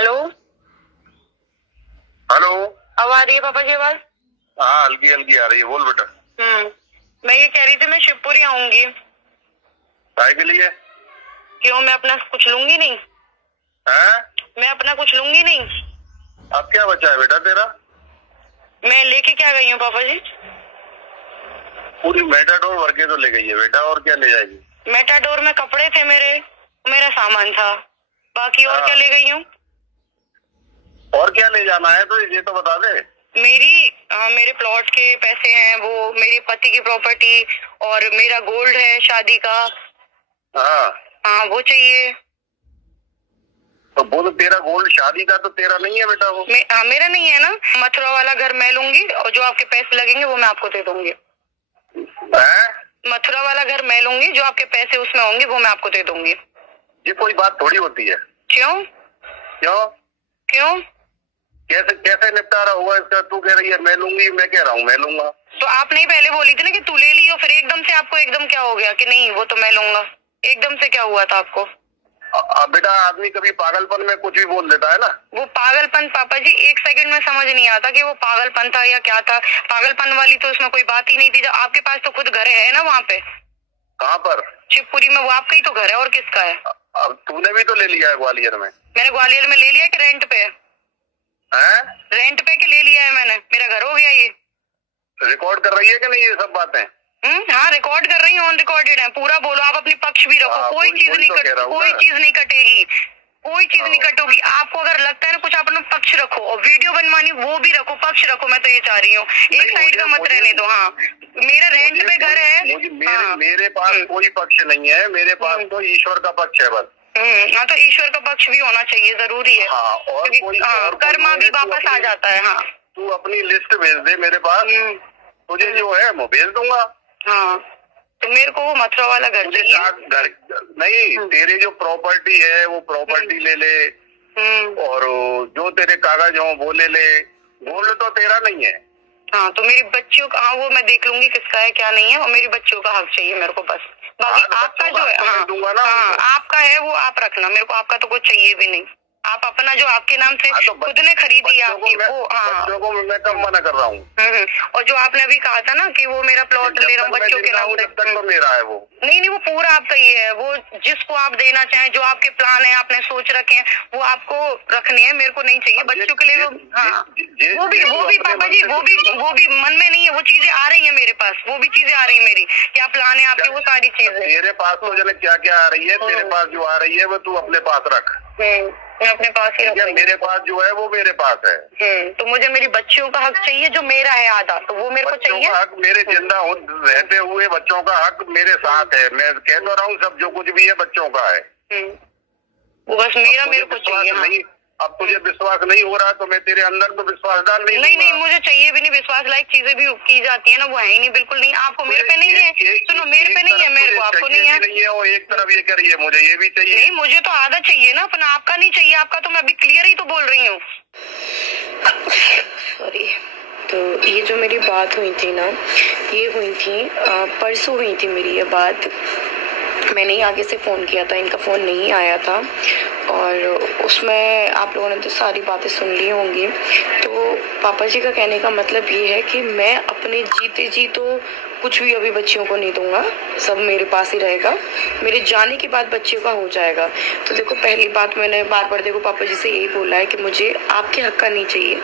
Hello hello. अब आ रही है पापा जी आवाज? हाँ, हल्की हल्की आ रही है, बोल बेटा। मैं ये कह रही थी मैं शिवपुरी आऊंगी। काय के लिए? क्यों, मैं अपना कुछ लूंगी नहीं? हैं? मैं अपना कुछ लूंगी नहीं? अब क्या बचा है बेटा तेरा? मैं लेके क्या गई हूँ पापा जी? पूरी मेटाडोर भर के तो ले गई है बेटा, और क्या ले जाएगी? मेटाडोर में कपड़े थे मेरा सामान था, बाकी और क्या ले गई हूँ? और क्या ले जाना है तो ये तो बता दे। मेरे प्लॉट के पैसे हैं, वो मेरे पति की प्रॉपर्टी, और मेरा गोल्ड है शादी का। हाँ, वो चाहिए। तो वो तो तेरा गोल्ड शादी का तो तेरा नहीं है बेटा वो। मेरा नहीं है ना। मथुरा वाला घर मैं लूंगी और जो आपके पैसे लगेंगे वो मैं आपको दे दूंगी। मथुरा वाला घर मैं लूंगी, जो आपके पैसे उसमें होंगे वो मैं आपको दे दूंगी। ये कोई बात थोड़ी होती है। क्यों क्यों क्यों? कैसे कैसे निपटारा हुआ इसका? तू कह रही है मैं लूंगी, मैं कह रहा हूँ मैं लूंगा। तो आप नहीं पहले बोली थी ना कि तू ले ली, और फिर एकदम से आपको एकदम क्या हो गया कि नहीं वो तो मैं लूंगा? एकदम से क्या हुआ था आपको? अब बेटा आदमी कभी पागलपन में कुछ भी बोल देता है ना। वो पागलपन पापा जी एक सेकंड में समझ नहीं आता कि वो पागलपन था या क्या था। पागलपन वाली तो उसमें कोई बात ही नहीं थी। जब आपके पास तो खुद घर है ना वहाँ पे। कहाँ पर? शिवपुरी में। वो आपका ही तो घर है, और किसका है? अब तूने भी तो ले लिया है ग्वालियर में। मैंने ग्वालियर में ले लिया कि रेंट पे? रेंट पे के ले लिया है मैंने, मेरा घर हो गया ये। रिकॉर्ड कर रही है कि नहीं ये सब बातें? हाँ, रिकॉर्ड कर रही हूँ, ऑन रिकॉर्डेड है। पूरा बोलो, आप अपनी पक्ष भी रखो। कोई चीज नहीं कोई चीज नहीं कटेगी, कोई चीज नहीं कटोगी। आपको अगर लगता है ना कुछ, आप अपना पक्ष रखो, और वीडियो बनवानी वो भी रखो, पक्ष रखो। मैं तो ये चाह रही हूँ, एक साइड का मत रहने दो। हाँ, मेरा रेंट पे घर है। मेरे पास कोई पक्ष नहीं है, मेरे पास तो ईश्वर का पक्ष है बस। हाँ, तो ईश्वर का पक्ष भी होना चाहिए, जरूरी है। हाँ, और कर्मा भी वापस आ जाता है। हाँ, तू अपनी लिस्ट भेज दे मेरे पास, तुझे जो है वो भेज दूंगा। हाँ, तो मेरे को वो मथुरा वाला घर चाहिए। घर नहीं, तेरे जो प्रॉपर्टी है वो प्रॉपर्टी ले ले, और जो तेरे कागज हो वो ले ले। गोल्ड तो तेरा नहीं है। हाँ, तो मेरी बच्चियों का, हाँ वो मैं देख लूंगी किसका है क्या नहीं है, और मेरी बच्चियों का हक चाहिए मेरे को बस। बाकी आपका जो है, हाँ आपका है वो आप रखना, मेरे को आपका तो कुछ चाहिए भी नहीं। आप अपना जो आपके नाम से खुद ने खरीदी है आपकी, वो बच्चों को मैं कब मना कर रहा हूँ। और जो आपने अभी कहा था ना कि वो मेरा प्लॉट ले रहा हूँ बच्चों के नाम से, तो मेरा है वो। नहीं, वो पूरा आपका ही है। वो जिसको आप देना चाहें, जो आपके प्लान है आपने सोच रखे हैं, वो आपको रखने हैं, मेरे को नहीं चाहिए। बच्चों के लिए वो भी पापा जी, वो भी मन में नहीं है। वो चीजें आ रही है मेरे पास, वो भी चीजें आ रही है मेरी। क्या प्लान है आपके, वो सारी चीजें तेरे पास तो जने क्या क्या आ रही है, तेरे पास जो आ रही है वो तू अपने पास रख। मैं अपने पास ही रखूंगी। मेरे पास जो है वो मेरे पास है। तो मुझे मेरी बच्चियों का हक चाहिए, जो मेरा है आधा, तो वो मेरे को चाहिए। हक मेरे जिंदा रहते हुए बच्चों का हक मेरे साथ है। मैं कह तो रहा हूँ सब जो कुछ भी है बच्चों का है। वो बस मेरे को चाहिए। नहीं, अब तुझे विश्वास नहीं हो रहा तो मैं तेरे अंदर तो विश्वास डाल नहीं, मुझे चाहिए भी नहीं। विश्वास लायक चीजें भी की जाती है ना, वो है ही नहीं, बिल्कुल नहीं। आपको मेरे पे नहीं है, सुनो मेरे पे नहीं है, मेरे को आपको नहीं है। वो एक तरफ ये करिए, मुझे ये भी चाहिए। नहीं, मुझे तो आधा चाहिए ना अपना, आपका नहीं चाहिए। आपका तो मैं अभी क्लियर ही तो बोल रही हूँ। सॉरी। तो ये जो मेरी बात हुई थी ना, ये हुई थी परसों हुई थी मेरी ये बात। मैंने ही आगे से फ़ोन किया था, इनका फ़ोन नहीं आया था, और उसमें आप लोगों ने तो सारी बातें सुन ली होंगी। तो पापा जी का कहने का मतलब ये है कि मैं अपने जीते जी तो कुछ भी अभी बच्चियों को नहीं दूंगा, सब मेरे पास ही रहेगा। मेरे जाने के बाद बच्चियों का हो जाएगा। तो देखो, पहली बात मैंने बार बार देखो पापा जी से यही बोला है कि मुझे आपके हक का नहीं चाहिए।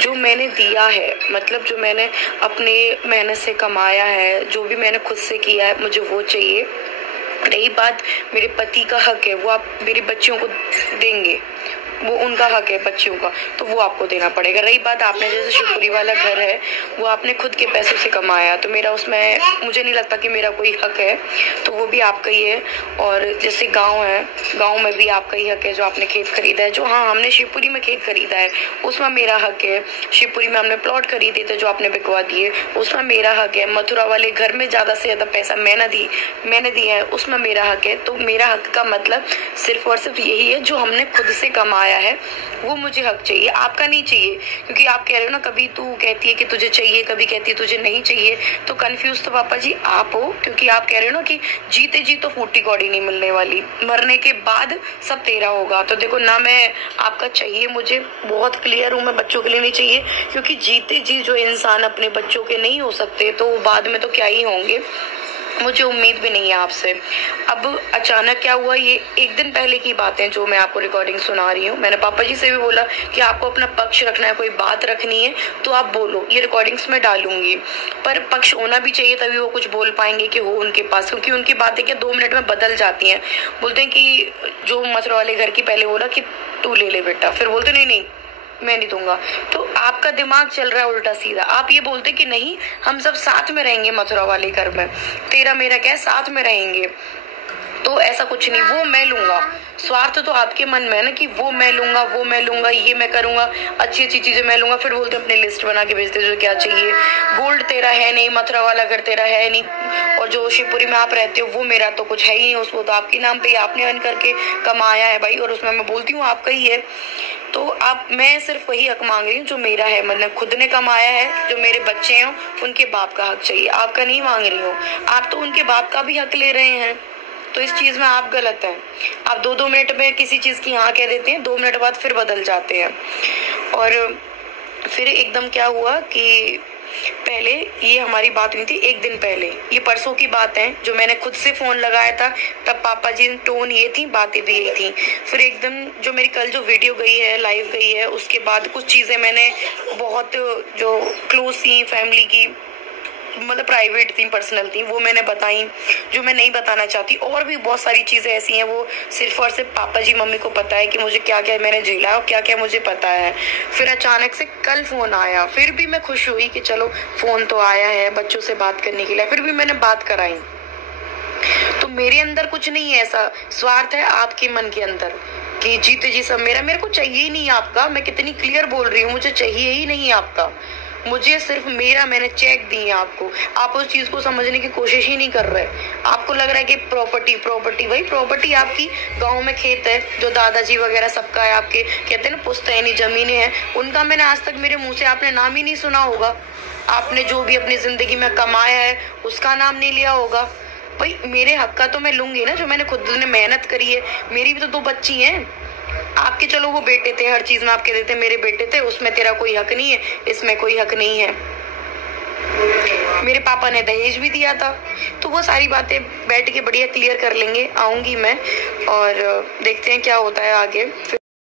जो मैंने दिया है, मतलब जो मैंने अपने मेहनत से कमाया है, जो भी मैंने खुद से किया है, मुझे वो चाहिए। रही बात मेरे पति का हक है, वो आप मेरी बच्चियों को देंगे, वो उनका हक है बच्चियों का, तो वो आपको देना पड़ेगा। रही बात आपने जैसे शिवपुरी वाला घर है, वो आपने खुद के पैसों से कमाया, तो मेरा उसमें मुझे नहीं लगता कि मेरा कोई हक है, तो वो भी आपका ही है। और जैसे गांव है, गांव में भी आपका ही हक है, जो आपने खेत खरीदा है, जो हाँ हमने शिवपुरी में खेत खरीदा है उसमें मेरा हक है। शिवपुरी में हमने प्लॉट खरीदे थे जो आपने बिकवा दिए, उसमें मेरा हक है। मथुरा वाले घर में ज़्यादा से ज़्यादा पैसा मैंने दिया है, उसमें मेरा हक है। तो मेरा हक का मतलब सिर्फ और सिर्फ यही है, जो हमने खुद से कमाया आया है वो मुझे हक चाहिए, आपका नहीं चाहिए। क्योंकि आप कह रहे हो ना, कभी तू कहती है कि तुझे चाहिए, कभी कहती है तुझे नहीं चाहिए, तो कंफ्यूज तो पापा जी आप हो। क्योंकि आप कह रहे हो ना कि जीते जी तो फूटी कौड़ी नहीं मिलने वाली, मरने के बाद सब तेरा होगा। तो देखो ना, मैं आपका चाहिए, मुझे बहुत क्लियर हूँ, मैं बच्चों के लिए नहीं चाहिए। क्योंकि जीते जी जो इंसान अपने बच्चों के नहीं हो सकते तो बाद में तो क्या ही होंगे। मुझे उम्मीद भी नहीं है आपसे। अब अचानक क्या हुआ, ये एक दिन पहले की बात है जो मैं आपको रिकॉर्डिंग सुना रही हूँ। मैंने पापा जी से भी बोला कि आपको अपना पक्ष रखना है, कोई बात रखनी है तो आप बोलो, ये रिकॉर्डिंग्स में डालूंगी। पर पक्ष होना भी चाहिए, तभी वो कुछ बोल पाएंगे कि हो उनके पास। क्योंकि उनकी बातें क्या 2 मिनट में बदल जाती हैं। बोलते हैं कि जो मथुरा वाले घर की पहले बोला कि तू ले ले बेटा, फिर बोलते नहीं मैं नहीं दूंगा। तो आपका दिमाग चल रहा है उल्टा सीधा। आप ये बोलते कि नहीं हम सब साथ में रहेंगे मथुरा वाले घर में, तेरा मेरा क्या है, साथ में रहेंगे। तो ऐसा कुछ नहीं, वो मैं लूंगा। स्वार्थ तो आपके मन में है ना कि वो मैं लूंगा, ये मैं करूंगा, अच्छी अच्छी चीजें मैं लूंगा। फिर बोलते अपनी लिस्ट बना के भेजते जो क्या चाहिए। गोल्ड तेरा है नहीं, मथुरा वाला घर तेरा है नहीं, और जो शिवपुरी में आप रहते हो वो मेरा तो कुछ है ही नहीं। उसको तो आपके नाम पे आपने अर्न करके कमाया है भाई, और उसमें मैं बोलती हूँ आपका ही है। तो आप, मैं सिर्फ वही हक मांग रही हूँ जो मेरा है, मतलब खुद ने कमाया है। जो मेरे बच्चे हैं उनके बाप का हक चाहिए, आपका नहीं मांग रही हूँ। आप तो उनके बाप का भी हक ले रहे हैं, तो इस चीज में आप गलत हैं। आप 2-2 मिनट में किसी चीज की हाँ कह देते हैं, 2 मिनट बाद फिर बदल जाते हैं। और फिर एकदम क्या हुआ कि पहले ये हमारी बात हुई थी 1 दिन पहले, ये परसों की बात है जो मैंने खुद से फोन लगाया था। तब पापा जी टोन ये थी, बातें भी यही थी। फिर एकदम जो मेरी कल जो वीडियो गई है, लाइव गई है, उसके बाद कुछ चीजें मैंने बहुत जो क्लोज थी फैमिली की, मतलब प्राइवेट थी, पर्सनल थी, वो मैंने बताई जो मैं नहीं बताना चाहती। और भी बहुत सारी चीजें ऐसी हैं वो सिर्फ और सिर्फ पापा जी मम्मी को पता है कि मुझे क्या क्या मैंने झेला और क्या क्या मुझे पता है। फिर अचानक से कल फोन आया, फिर भी मैं खुश हुई कि चलो फोन तो आया है बच्चों से बात करने के लिए। फिर भी मैंने बात कराई। तो मेरे अंदर कुछ नहीं है ऐसा स्वार्थ, है आपके मन के अंदर कि जीते जी सब मेरा। मेरे को चाहिए ही नहीं आपका, मैं कितनी क्लियर बोल रही हूँ, मुझे चाहिए ही नहीं आपका। मुझे सिर्फ मेरा, मैंने चेक दी है आपको। आप उस चीज को समझने की कोशिश ही नहीं कर रहे। आपको लग रहा है कि प्रॉपर्टी वही प्रॉपर्टी आपकी गांव में खेत है जो दादाजी वगैरह सबका है, आपके कहते हैं ना पुश्तैनी जमीनें हैं, उनका मैंने आज तक मेरे मुंह से आपने नाम ही नहीं सुना होगा। आपने जो भी अपनी जिंदगी में कमाया है उसका नाम नहीं लिया होगा। भाई मेरे हक का तो मैं लूंगी ना, जो मैंने खुद ने मेहनत करी है। मेरी भी तो 2 बच्ची हैं। आपके चलो वो बेटे थे, हर चीज में आप कह देते मेरे बेटे थे, उसमें तेरा कोई हक नहीं है, इसमें कोई हक नहीं है। मेरे पापा ने दहेज भी दिया था। तो वो सारी बातें बैठ के बढ़िया क्लियर कर लेंगे, आऊंगी मैं और देखते हैं क्या होता है आगे।